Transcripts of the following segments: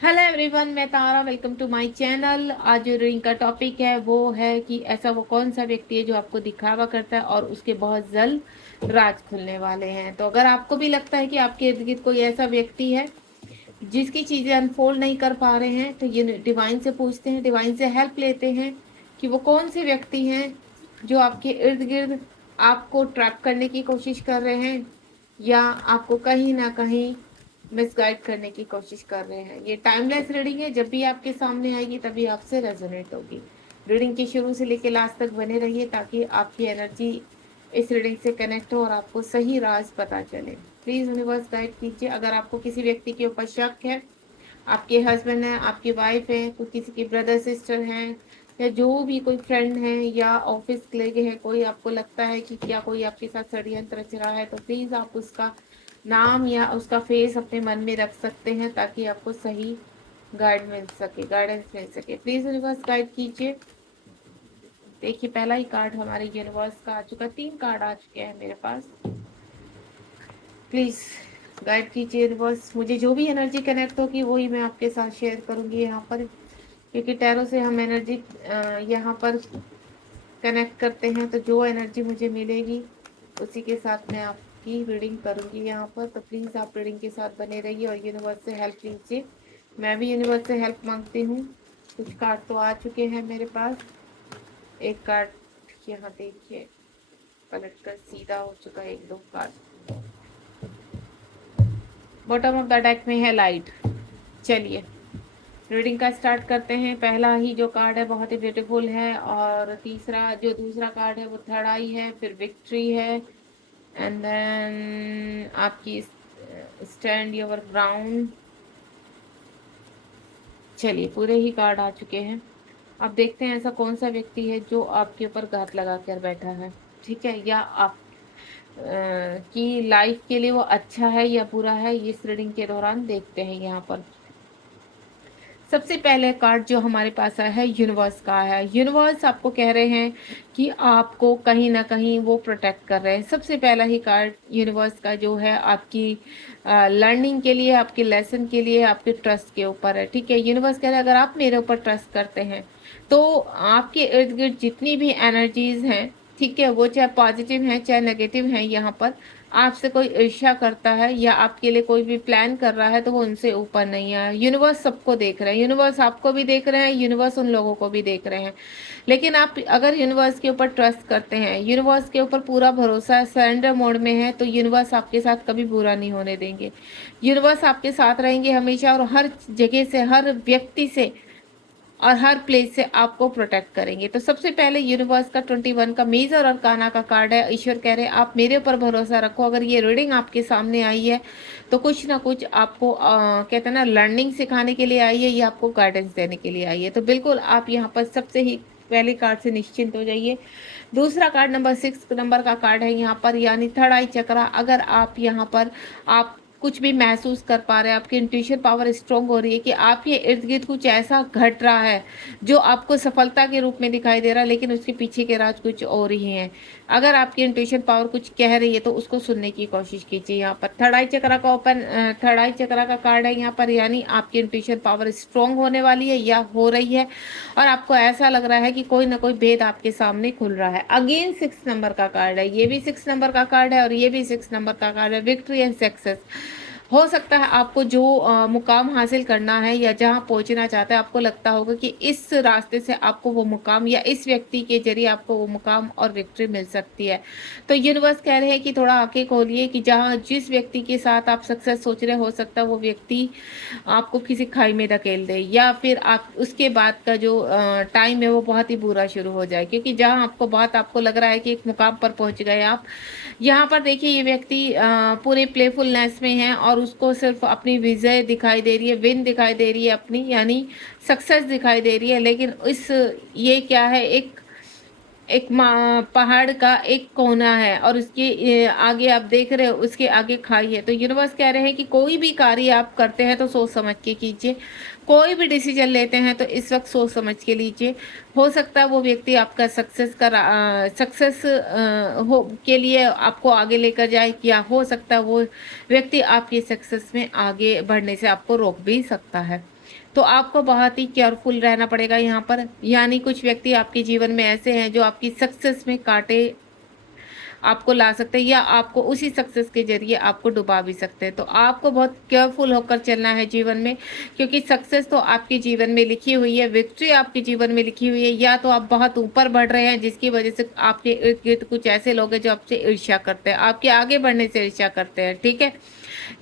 Hello everyone, मैं Tara. Welcome to my channel. आज जो रीडिंग का टॉपिक है वो है कि ऐसा वो कौन सा व्यक्ति है जो आपको दिखावा करता है और उसके बहुत जल्द राज खुलने वाले हैं। तो अगर आपको भी लगता है कि आपके इर्द गिर्द कोई ऐसा व्यक्ति है जिसकी चीज़ें अनफोल्ड नहीं कर पा रहे हैं, तो ये डिवाइन से पूछते हैं, डिवाइन से हेल्प लेते हैं कि वो कौन से व्यक्ति हैं जो आपके इर्द गिर्द आपको ट्रैप करने की कोशिश कर रहे हैं या आपको कहीं ना कहीं मिसगाइड करने की कोशिश कर रहे हैं। ये टाइमलेस रीडिंग है, जब भी आपके सामने आएगी तभी आपसे रेजोनेट होगी। रीडिंग के शुरू से लेकर लास्ट तक बने रहिए ताकि आपकी एनर्जी इस रीडिंग से कनेक्ट हो और आपको सही राज पता चले। प्लीज यूनिवर्स गाइड कीजिए। अगर आपको किसी व्यक्ति के ऊपर शक है, आपके हस्बैंड है, आपकी वाइफ है, कोई किसी की ब्रदर सिस्टर हैं, या जो भी कोई फ्रेंड है या ऑफिस कलीग है, कोई आपको लगता है कि क्या कोई आपके साथ षड्यंत्र रच रहा है, तो प्लीज आप उसका नाम या उसका फेस अपने मन में रख सकते हैं ताकि आपको सही गाइडेंस मिल सके। प्लीज यूनिवर्स गाइड कीजिए। देखिए, पहला ही कार्ड हमारे यूनिवर्स का आ चुका, 3 कार्ड आ चुके हैं मेरे पास। प्लीज गाइड कीजिए यूनिवर्स। मुझे जो भी एनर्जी कनेक्ट होगी वही मैं आपके साथ शेयर करूंगी यहाँ पर, क्योंकि टैरो से हम एनर्जी यहाँ पर कनेक्ट करते हैं, तो जो एनर्जी मुझे मिलेगी उसी के साथ मैं आपकी रीडिंग करूंगी यहाँ पर। तो प्लीज़ आप रीडिंग के साथ बने रहिए और यूनिवर्स से हेल्प लीजिए। मैं भी यूनिवर्स से हेल्प मांगती हूँ। कुछ कार्ड तो आ चुके हैं मेरे पास। एक कार्ड यहाँ देखिए पलट कर सीधा हो चुका है, 1-2 card. Bottom of the deck में है लाइट। चलिए रीडिंग का स्टार्ट करते हैं। पहला ही जो कार्ड है बहुत ही ब्यूटीफुल है, और दूसरा कार्ड है वो थर्ड आई है, फिर विक्ट्री है, एंड देन आपकी स्टैंड योर ग्राउंड। चलिए पूरे ही कार्ड आ चुके हैं। अब देखते हैं ऐसा कौन सा व्यक्ति है जो आपके ऊपर घात लगा कर बैठा है, ठीक है, या आप की लाइफ के लिए वो अच्छा है या बुरा है, इस रीडिंग के दौरान देखते हैं यहाँ पर। सबसे पहले कार्ड जो हमारे पास आया है यूनिवर्स का है। यूनिवर्स आपको कह रहे हैं कि आपको कहीं ना कहीं वो प्रोटेक्ट कर रहे हैं। सबसे पहला ही कार्ड यूनिवर्स का जो है आपकी लर्निंग के लिए, आपके लेसन के लिए, आपके ट्रस्ट के ऊपर है, ठीक है। यूनिवर्स कह रहे हैं अगर आप मेरे ऊपर ट्रस्ट करते हैं तो आपके इर्द गिर्द जितनी भी एनर्जीज हैं, ठीक है, वो चाहे पॉजिटिव हैं चाहे नेगेटिव हैं, यहाँ पर आपसे कोई ईर्ष्या करता है या आपके लिए कोई भी प्लान कर रहा है तो वो उनसे ऊपर नहीं है। यूनिवर्स सबको देख रहे हैं, यूनिवर्स आपको भी देख रहे हैं, यूनिवर्स उन लोगों को भी देख रहे हैं। लेकिन आप अगर यूनिवर्स के ऊपर ट्रस्ट करते हैं, यूनिवर्स के ऊपर पूरा भरोसा है, सरेंडर मोड में है, तो यूनिवर्स आपके साथ कभी बुरा नहीं होने देंगे। यूनिवर्स आपके साथ रहेंगे हमेशा और हर जगह से, हर व्यक्ति से और हर प्लेस से आपको प्रोटेक्ट करेंगे। तो सबसे पहले यूनिवर्स का 21 का मेजर और काना का कार्ड है। ईश्वर कह रहे हैं आप मेरे ऊपर भरोसा रखो। अगर ये रीडिंग आपके सामने आई है तो कुछ ना कुछ आपको कहते हैं ना, लर्निंग सिखाने के लिए आई है या आपको गाइडेंस देने के लिए आई है। तो बिल्कुल आप यहाँ पर सबसे ही पहले कार्ड से निश्चिंत हो जाइए। दूसरा कार्ड नंबर 6 नंबर का कार्ड है यहाँ पर, यानी थर्ड आई चक्रा। अगर आप यहाँ पर आप कुछ भी महसूस कर पा रहे हैं, आपकी इंट्यूशन पावर स्ट्रांग हो रही है कि आपके इर्द गिर्द कुछ ऐसा घट रहा है जो आपको सफलता के रूप में दिखाई दे रहा है, लेकिन उसके पीछे के राज कुछ और ही हैं। अगर आपकी इंट्यूशन पावर कुछ कह रही है तो उसको सुनने की कोशिश कीजिए। यहाँ पर थर्ड आई चक्रा का कार्ड है यहाँ पर, यानी आपकी इंट्यूशन पावर स्ट्रांग होने वाली है या हो रही है, और आपको ऐसा लग रहा है कि कोई ना कोई भेद आपके सामने खुल रहा है। अगेन 6 नंबर का कार्ड है, ये भी 6 नंबर का कार्ड है और ये भी 6 नंबर का कार्ड है, विक्ट्री एंड सक्सेस। हो सकता है आपको जो मुकाम हासिल करना है या जहां पहुंचना चाहते हैं, आपको लगता होगा कि इस रास्ते से आपको वो मुकाम या इस व्यक्ति के जरिए आपको वो मुकाम और विक्ट्री मिल सकती है। तो यूनिवर्स कह रहे हैं कि थोड़ा आंखें खोलिए कि जहां जिस व्यक्ति के साथ आप सक्सेस सोच रहे, हो सकता है वो व्यक्ति आपको किसी खाई में धकेल दे, या फिर आप उसके बाद का जो टाइम है वो बहुत ही बुरा शुरू हो जाए, क्योंकि जहां आपको लग रहा है कि एक मुकाम पर पहुंच गए आप, यहाँ पर देखिए ये व्यक्ति पूरे प्लेफुलनेस में है और उसको सिर्फ अपनी विजय दिखाई दे रही है, विन दिखाई दे रही है अपनी, यानी सक्सेस दिखाई दे रही है। लेकिन ये क्या है, एक एक पहाड़ का एक कोना है और उसके आगे आप देख रहे हो, उसके आगे खाई है। तो यूनिवर्स कह रहे हैं कि कोई भी कार्य आप करते हैं तो सोच समझ के कीजिए, कोई भी डिसीजन लेते हैं तो इस वक्त सोच समझ के लीजिए। हो सकता है वो व्यक्ति आपका सक्सेस हो के लिए आपको आगे लेकर जाए, या हो सकता है वो व्यक्ति आपके सक्सेस में आगे बढ़ने से आपको रोक भी सकता है। तो आपको बहुत ही केयरफुल रहना पड़ेगा यहाँ पर। यानी कुछ व्यक्ति आपके जीवन में ऐसे हैं जो आपकी सक्सेस में कांटे आपको ला सकते हैं, या आपको उसी सक्सेस के जरिए आपको डुबा भी सकते हैं। तो आपको बहुत केयरफुल होकर चलना है जीवन में, क्योंकि सक्सेस तो आपके जीवन में लिखी हुई है, विक्ट्री आपके जीवन में लिखी हुई है। या तो आप बहुत ऊपर बढ़ रहे हैं जिसकी वजह से आपके इर्द गिर्द कुछ ऐसे लोग हैं जो आपसे ईर्ष्या करते हैं, आपके आगे बढ़ने से ईर्ष्या करते हैं, ठीक है।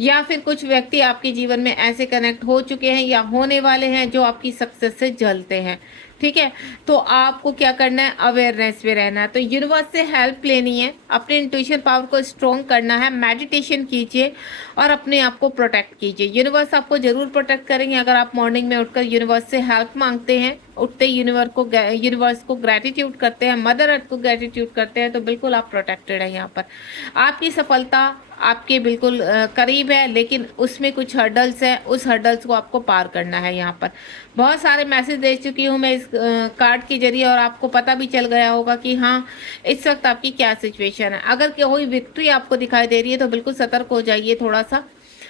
या फिर कुछ व्यक्ति आपके जीवन में ऐसे कनेक्ट हो चुके हैं या होने वाले हैं जो आपकी सक्सेस से जलते हैं, ठीक है। तो आपको क्या करना है, अवेयरनेस में रहना है। तो यूनिवर्स से हेल्प लेनी है, अपने इंट्यूशन पावर को स्ट्रॉन्ग करना है, मेडिटेशन कीजिए और अपने आप को प्रोटेक्ट कीजिए। यूनिवर्स आपको जरूर प्रोटेक्ट करेंगे अगर आप मॉर्निंग में उठकर यूनिवर्स से हेल्प मांगते हैं, उठते यूनिवर्स को ग्रेटिट्यूड करते हैं, मदर अर्थ को ग्रेटिट्यूड करते हैं, तो बिल्कुल आप प्रोटेक्टेड है। यहाँ पर आपकी सफलता आपके बिल्कुल करीब है, लेकिन उसमें कुछ हर्डल्स है, उस हर्डल्स को आपको पार करना है। यहाँ पर बहुत सारे मैसेज दे चुकी हूँ मैं इस कार्ड के जरिए, और आपको पता भी चल गया होगा कि हाँ इस वक्त आपकी क्या सिचुएशन है। अगर कोई विक्ट्री आपको दिखाई दे रही है तो बिल्कुल सतर्क हो जाइए, थोड़ा सा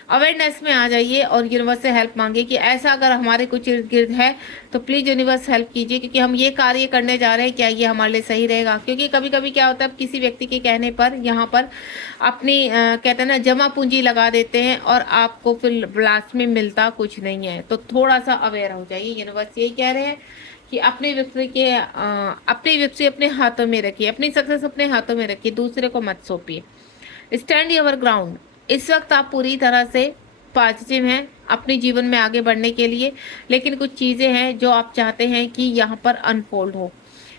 अवेयरनेस में आ जाइए और यूनिवर्स से हेल्प मांगिए कि ऐसा अगर हमारे कुछ इर्द गिर्द है तो प्लीज़ यूनिवर्स हेल्प कीजिए, क्योंकि हम ये कार्य करने जा रहे हैं, क्या ये हमारे लिए सही रहेगा। क्योंकि कभी कभी क्या होता है, किसी व्यक्ति के कहने पर यहाँ पर अपनी कहते हैं ना जमा पूंजी लगा देते हैं और आपको फिर लास्ट में मिलता कुछ नहीं है। तो थोड़ा सा अवेयर हो जाइए, यूनिवर्स यही कह रहे हैं कि अपनी विक्ट्री अपने हाथों में रखिए, अपनी सक्सेस अपने हाथों में रखिए, दूसरे को मत सौंपिए। Stand your ground. इस वक्त आप पूरी तरह से पॉजिटिव हैं अपने जीवन में आगे बढ़ने के लिए, लेकिन कुछ चीज़ें हैं जो आप चाहते हैं कि यहाँ पर अनफोल्ड हो।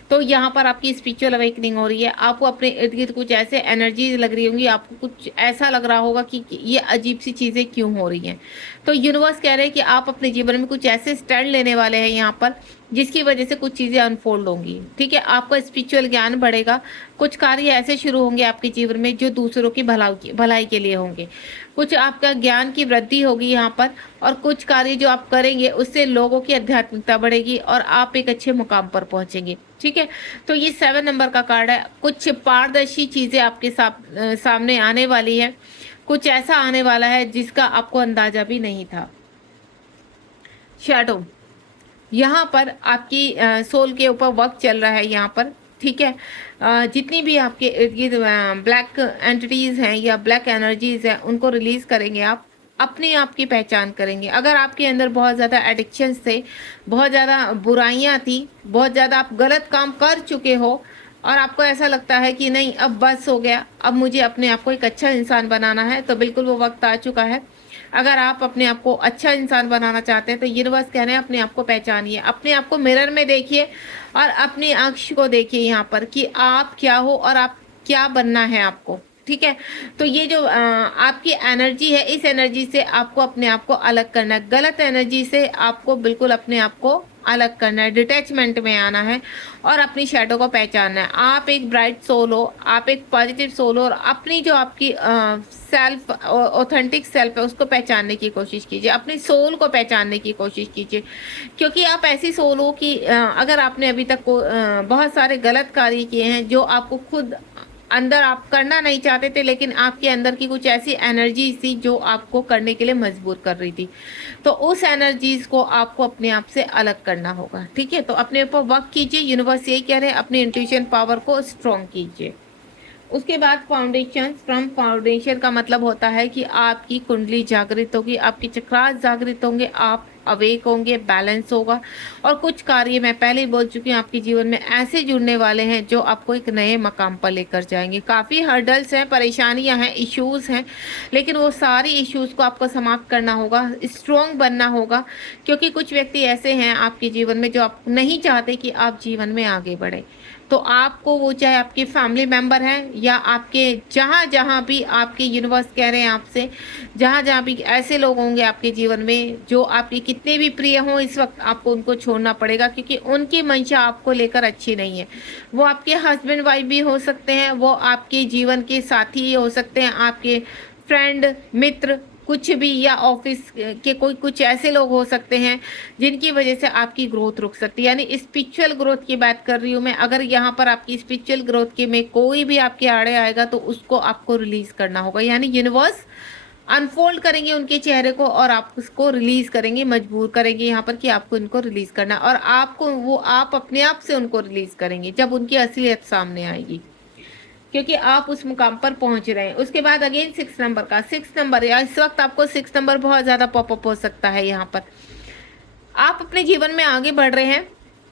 तो यहाँ पर आपकी स्पिरिचुअल अवेकनिंग हो रही है, आपको अपने इर्द गिर्द कुछ ऐसे एनर्जीज लग रही होंगी, आपको कुछ ऐसा लग रहा होगा कि ये अजीब सी चीज़ें क्यों हो रही हैं। तो यूनिवर्स कह रहे हैं कि आप अपने जीवन में कुछ ऐसे स्टैंड लेने वाले हैं यहाँ पर जिसकी वजह से कुछ चीज़ें अनफोल्ड होंगी, ठीक है। आपका स्पिरिचुअल ज्ञान बढ़ेगा, कुछ कार्य ऐसे शुरू होंगे आपके जीवन में जो दूसरों की भलाई के लिए होंगे, कुछ आपका ज्ञान की वृद्धि होगी यहाँ पर, और कुछ कार्य जो आप करेंगे उससे लोगों की आध्यात्मिकता बढ़ेगी और आप एक अच्छे मुकाम पर पहुंचेंगे, ठीक है। तो ये 7 नंबर का कार्ड है। कुछ पारदर्शी चीज़ें आपके सामने आने वाली है, कुछ ऐसा आने वाला है जिसका आपको अंदाजा भी नहीं था। शैडो, यहाँ पर आपकी सोल के ऊपर वर्क चल रहा है यहाँ पर, ठीक है। जितनी भी आपके इर्द गिर्द ब्लैक एंटिटीज़ हैं या ब्लैक एनर्जीज हैं उनको रिलीज करेंगे, आप अपने आप की पहचान करेंगे। अगर आपके अंदर बहुत ज़्यादा एडिक्शंस थे, बहुत ज़्यादा बुराइयां थी, बहुत ज़्यादा आप गलत काम कर चुके हो और आपको ऐसा लगता है कि नहीं अब बस हो गया, अब मुझे अपने आप को एक अच्छा इंसान बनाना है, तो बिल्कुल वो वक्त आ चुका है। अगर आप अपने आप को अच्छा इंसान बनाना चाहते हैं तो यूनिवर्स कह रहे हैं अपने आप को पहचानिए, अपने आप को मिरर में देखिए और अपनी अक्ष को देखिए यहाँ पर कि आप क्या हो और आप क्या बनना है आपको, ठीक है। तो ये जो आपकी एनर्जी है, इस एनर्जी से आपको अपने आप को अलग करना है, गलत एनर्जी से आपको बिल्कुल अपने आप को अलग करना है, डिटैचमेंट में आना है और अपनी शैडो को पहचानना है। आप एक ब्राइट सोल हो, आप एक पॉजिटिव सोल हो और अपनी जो आपकी सेल्फ ऑथेंटिक सेल्फ है उसको पहचानने की कोशिश कीजिए, अपनी सोल को पहचानने की कोशिश कीजिए, क्योंकि आप ऐसी सोल हो कि अगर आपने अभी तक बहुत सारे गलत कार्य किए हैं जो आपको खुद अंदर आप करना नहीं चाहते थे, लेकिन आपके अंदर की कुछ ऐसी एनर्जी थी जो आपको करने के लिए मजबूर कर रही थी, तो उस एनर्जीज को आपको अपने आप से अलग करना होगा, ठीक है। तो अपने ऊपर वर्क कीजिए, यूनिवर्स यही कह रहे हैं अपनी इंट्यूशन पावर को स्ट्रॉन्ग कीजिए। उसके बाद फाउंडेशन। फ्रॉम फाउंडेशन का मतलब होता है कि आपकी कुंडली जागृत होगी, आपके चक्रास जागृत होंगे, आप अवेक होंगे, बैलेंस होगा और कुछ कार्य मैं पहले ही बोल चुकी हूँ आपके जीवन में ऐसे जुड़ने वाले हैं जो आपको एक नए मकाम पर लेकर जाएंगे। काफ़ी हर्डल्स हैं, परेशानियां हैं, इश्यूज हैं, लेकिन वो सारी इश्यूज को आपको समाप्त करना होगा, स्ट्रॉन्ग बनना होगा, क्योंकि कुछ व्यक्ति ऐसे हैं आपके जीवन में जो आप नहीं चाहते कि आप जीवन में आगे बढ़े। तो आपको वो चाहे आपके फैमिली मेंबर हैं या आपके जहाँ जहाँ भी आपके यूनिवर्स कह रहे हैं आपसे, जहाँ जहाँ भी ऐसे लोग होंगे आपके जीवन में जो आपके कितने भी प्रिय हों, इस वक्त आपको उनको छोड़ना पड़ेगा, क्योंकि उनकी मंशा आपको लेकर अच्छी नहीं है। वो आपके हस्बैंड वाइफ भी हो सकते हैं, वो आपके जीवन के साथी हो सकते हैं, आपके फ्रेंड मित्र कुछ भी, या ऑफिस के कोई कुछ ऐसे लोग हो सकते हैं जिनकी वजह से आपकी ग्रोथ रुक सकती है। यानी स्पिरिचुअल ग्रोथ की बात कर रही हूँ मैं। अगर यहाँ पर आपकी स्पिरिचुअल ग्रोथ के में कोई भी आपके आड़े आएगा तो उसको आपको रिलीज करना होगा। यानी यूनिवर्स अनफोल्ड करेंगे उनके चेहरे को और आप उसको रिलीज करेंगे, मजबूर करेंगे यहाँ पर कि आपको इनको रिलीज करना है, और आपको वो आप अपने आप से उनको रिलीज करेंगे जब उनकी असलियत सामने आएगी, क्योंकि आप उस मुकाम पर पहुंच रहे हैं। उसके बाद अगेन 6 नंबर का 6 नंबर, या इस वक्त आपको 6 नंबर बहुत ज्यादा पॉपअप हो सकता है। यहाँ पर आप अपने जीवन में आगे बढ़ रहे हैं,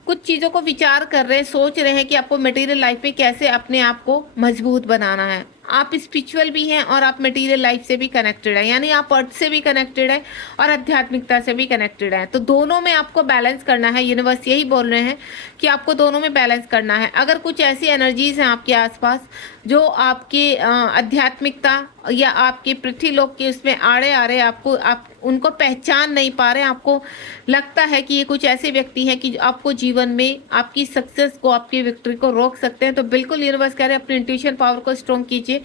कुछ चीज़ों को विचार कर रहे हैं, सोच रहे हैं कि आपको मटेरियल लाइफ में कैसे अपने आप को मजबूत बनाना है। आप स्पिरिचुअल भी हैं और आप मटेरियल लाइफ से भी कनेक्टेड है, यानी आप अर्थ से भी कनेक्टेड है और आध्यात्मिकता से भी कनेक्टेड है। तो दोनों में आपको बैलेंस करना है। यूनिवर्स यही बोल रहे हैं कि आपको दोनों में बैलेंस करना है। अगर कुछ ऐसी एनर्जीज हैं आपके आसपास जो आपके आध्यात्मिकता या आपके पृथ्वी लोक के उसमें आड़े आ रहे, आपको आप उनको पहचान नहीं पा रहे, आपको लगता है कि ये कुछ ऐसे व्यक्ति हैं कि आपको जीवन में आपकी सक्सेस को, आपकी विक्ट्री को रोक सकते हैं, तो बिल्कुल यूनिवर्स कह रहे हैं अपने इंट्यूशन पावर को स्ट्रॉन्ग कीजिए।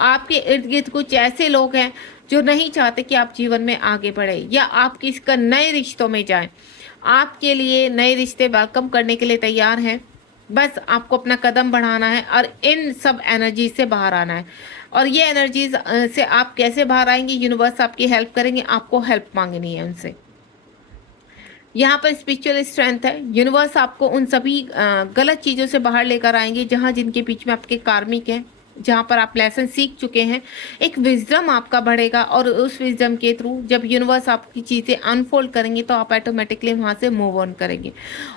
आपके इर्द गिर्द कुछ ऐसे लोग हैं जो नहीं चाहते कि आप जीवन में आगे बढ़े या आप किसी नए रिश्तों में जाएं, आपके लिए नए रिश्ते वेलकम करने के लिए तैयार हैं। बस आपको अपना कदम बढ़ाना है और इन सब एनर्जी से बाहर आना है। और ये एनर्जीज से आप कैसे बाहर आएंगे, यूनिवर्स आपकी हेल्प करेंगे, आपको हेल्प मांगनी है उनसे। यहाँ पर स्पिरिचुअल स्ट्रेंथ है। यूनिवर्स आपको उन सभी गलत चीज़ों से बाहर लेकर आएंगे जहाँ जिनके बीच में आपके कार्मिक हैं, जहाँ पर आप लेसन सीख चुके हैं। एक विजडम आपका बढ़ेगा और उस विजडम के थ्रू जब यूनिवर्स आपकी चीज़ें अनफोल्ड करेंगे तो आप ऑटोमेटिकली वहाँ से मूव ऑन करेंगे,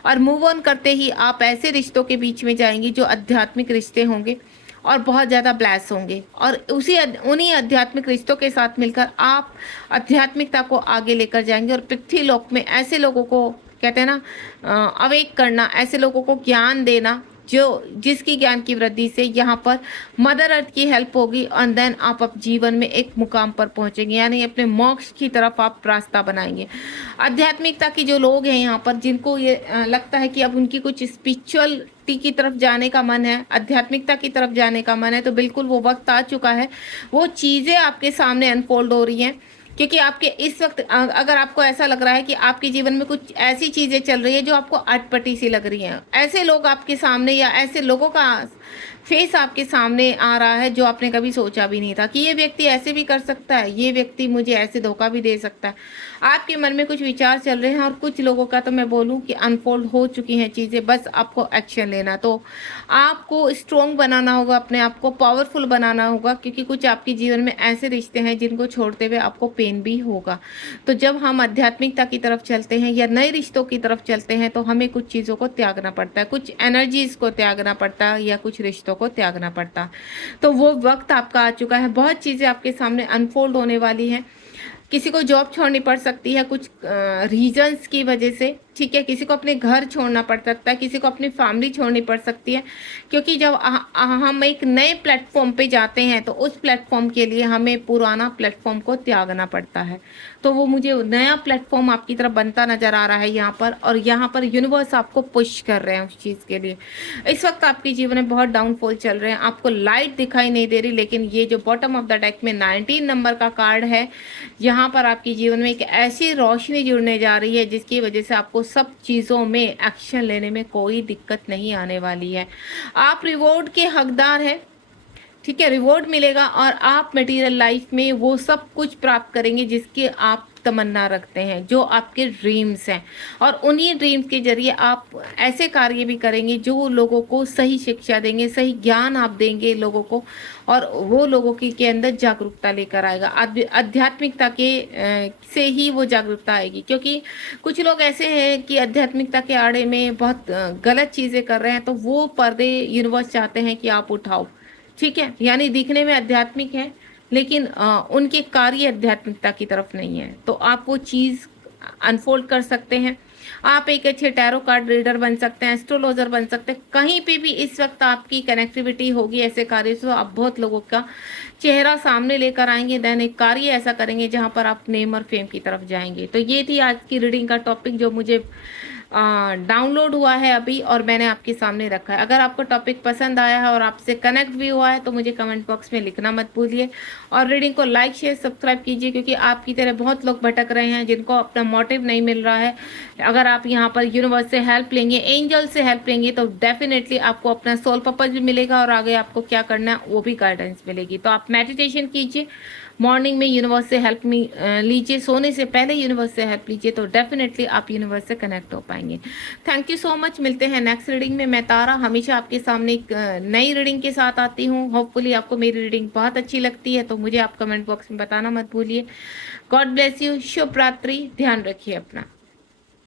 और मूव ऑन करते ही आप ऐसे रिश्तों के बीच में जाएंगे जो आध्यात्मिक रिश्ते होंगे और बहुत ज़्यादा ब्लेस होंगे, और उन्हीं आध्यात्मिक रिश्तों के साथ मिलकर आप आध्यात्मिकता को आगे लेकर जाएंगे और पृथ्वी लोक में ऐसे लोगों को, कहते हैं ना, अवेक करना, ऐसे लोगों को ज्ञान देना जिसकी ज्ञान की वृद्धि से यहाँ पर मदर अर्थ की हेल्प होगी, और देन आप जीवन में एक मुकाम पर पहुंचेंगे, यानी अपने मोक्ष की तरफ आप रास्ता बनाएंगे। आध्यात्मिकता के जो लोग हैं यहाँ पर, जिनको ये लगता है कि अब उनकी कुछ स्पिरिचुअलिटी की तरफ जाने का मन है, आध्यात्मिकता की तरफ जाने का मन है, तो बिल्कुल वो वक्त आ चुका है। वो चीज़ें आपके सामने अनफोल्ड हो रही हैं, क्योंकि आपके इस वक्त अगर आपको ऐसा लग रहा है कि आपके जीवन में कुछ ऐसी चीज़ें चल रही है जो आपको अटपटी सी लग रही हैं, ऐसे लोग आपके सामने या ऐसे लोगों का फेस आपके सामने आ रहा है जो आपने कभी सोचा भी नहीं था कि ये व्यक्ति ऐसे भी कर सकता है, ये व्यक्ति मुझे ऐसे धोखा भी दे सकता है। आपके मन में कुछ विचार चल रहे हैं और कुछ लोगों का तो मैं बोलूं कि अनफोल्ड हो चुकी हैं चीज़ें, बस आपको एक्शन लेना। तो आपको स्ट्रॉन्ग बनाना होगा, अपने आप को पावरफुल बनाना होगा, क्योंकि कुछ आपके जीवन में ऐसे रिश्ते हैं जिनको छोड़ते हुए आपको पेन भी होगा। तो जब हम आध्यात्मिकता की तरफ चलते हैं या नए रिश्तों की तरफ चलते हैं तो हमें कुछ चीज़ों को त्यागना पड़ता है, कुछ एनर्जीज को त्यागना पड़ता है या कुछ रिश्तों को त्यागना पड़ता है। तो वो वक्त आपका आ चुका है, बहुत चीज़ें आपके सामने अनफोल्ड होने वाली हैं। किसी को जॉब छोड़नी पड़ सकती है कुछ रीजंस की वजह से, ठीक है, किसी को अपने घर छोड़ना पड़ सकता है, किसी को अपनी फैमिली छोड़नी पड़ सकती है, क्योंकि जब हम एक नए प्लेटफॉर्म पे जाते हैं तो उस प्लेटफॉर्म के लिए हमें पुराना प्लेटफॉर्म को त्यागना पड़ता है। तो वो मुझे नया प्लेटफॉर्म आपकी तरफ बनता नजर आ रहा है यहाँ पर, और यहाँ पर यूनिवर्स आपको पुश कर रहे हैं उस चीज़ के लिए। इस वक्त आपके जीवन में बहुत डाउनफॉल चल रहे हैं, आपको लाइट दिखाई नहीं दे रही, लेकिन ये जो बॉटम ऑफ द डेक में 19 नंबर का कार्ड है, यहाँ पर आपके जीवन में एक ऐसी रोशनी जुड़ने जा रही है जिसकी वजह से आपको सब चीज़ों में एक्शन लेने में कोई दिक्कत नहीं आने वाली है। आप रिवॉर्ड के हकदार हैं, ठीक है, रिवॉर्ड मिलेगा और आप मटेरियल लाइफ में वो सब कुछ प्राप्त करेंगे जिसके आप तमन्ना रखते हैं, जो आपके ड्रीम्स हैं, और उन्हीं ड्रीम्स के जरिए आप ऐसे कार्य भी करेंगे जो लोगों को सही शिक्षा देंगे, सही ज्ञान आप देंगे लोगों को, और वो लोगों के अंदर जागरूकता लेकर आएगा। आध्यात्मिकता के से ही वो जागरूकता आएगी, क्योंकि कुछ लोग ऐसे हैं कि आध्यात्मिकता के आड़े में बहुत गलत चीज़ें कर रहे हैं, तो वो पर्दे यूनिवर्स चाहते हैं कि आप उठाओ, ठीक है, यानी दिखने में आध्यात्मिक है लेकिन उनके कार्य आध्यात्मिकता की तरफ नहीं है, तो आप वो चीज़ अनफोल्ड कर सकते हैं। आप एक अच्छे टैरो कार्ड रीडर बन सकते हैं, एस्ट्रोलॉजर बन सकते हैं, कहीं पे भी इस वक्त आपकी कनेक्टिविटी होगी ऐसे कार्य से, तो आप बहुत लोगों का चेहरा सामने लेकर आएंगे, देन एक कार्य ऐसा करेंगे जहां पर आप नेम और फेम की तरफ जाएंगे। तो ये थी आज की रीडिंग का टॉपिक जो मुझे डाउनलोड हुआ है अभी और मैंने आपके सामने रखा है। अगर आपको टॉपिक पसंद आया है और आपसे कनेक्ट भी हुआ है तो मुझे कमेंट बॉक्स में लिखना मत भूलिए, और रीडिंग को लाइक शेयर सब्सक्राइब कीजिए, क्योंकि आपकी तरह बहुत लोग भटक रहे हैं जिनको अपना मोटिव नहीं मिल रहा है। अगर आप यहाँ पर यूनिवर्स से हेल्प लेंगे, एंजल से हेल्प लेंगे, तो डेफिनेटली आपको अपना सोल पर्पस भी मिलेगा और आगे आपको क्या करना है वो भी गाइडेंस मिलेगी। तो आप मेडिटेशन कीजिए, मॉर्निंग में यूनिवर्स से हेल्प लीजिए, सोने से पहले यूनिवर्स से हेल्प लीजिए, तो डेफिनेटली आप यूनिवर्स से कनेक्ट हो पाएंगे। Thank you so much. मिलते हैं नेक्स्ट रीडिंग में। मैं तारा हमेशा आपके सामने एक नई रीडिंग के साथ आती हूँ। होपफुली आपको मेरी रीडिंग बहुत अच्छी लगती है, तो मुझे आप कमेंट बॉक्स में बताना मत भूलिए। God bless you. शुभ रात्रि। ध्यान रखिए अपना।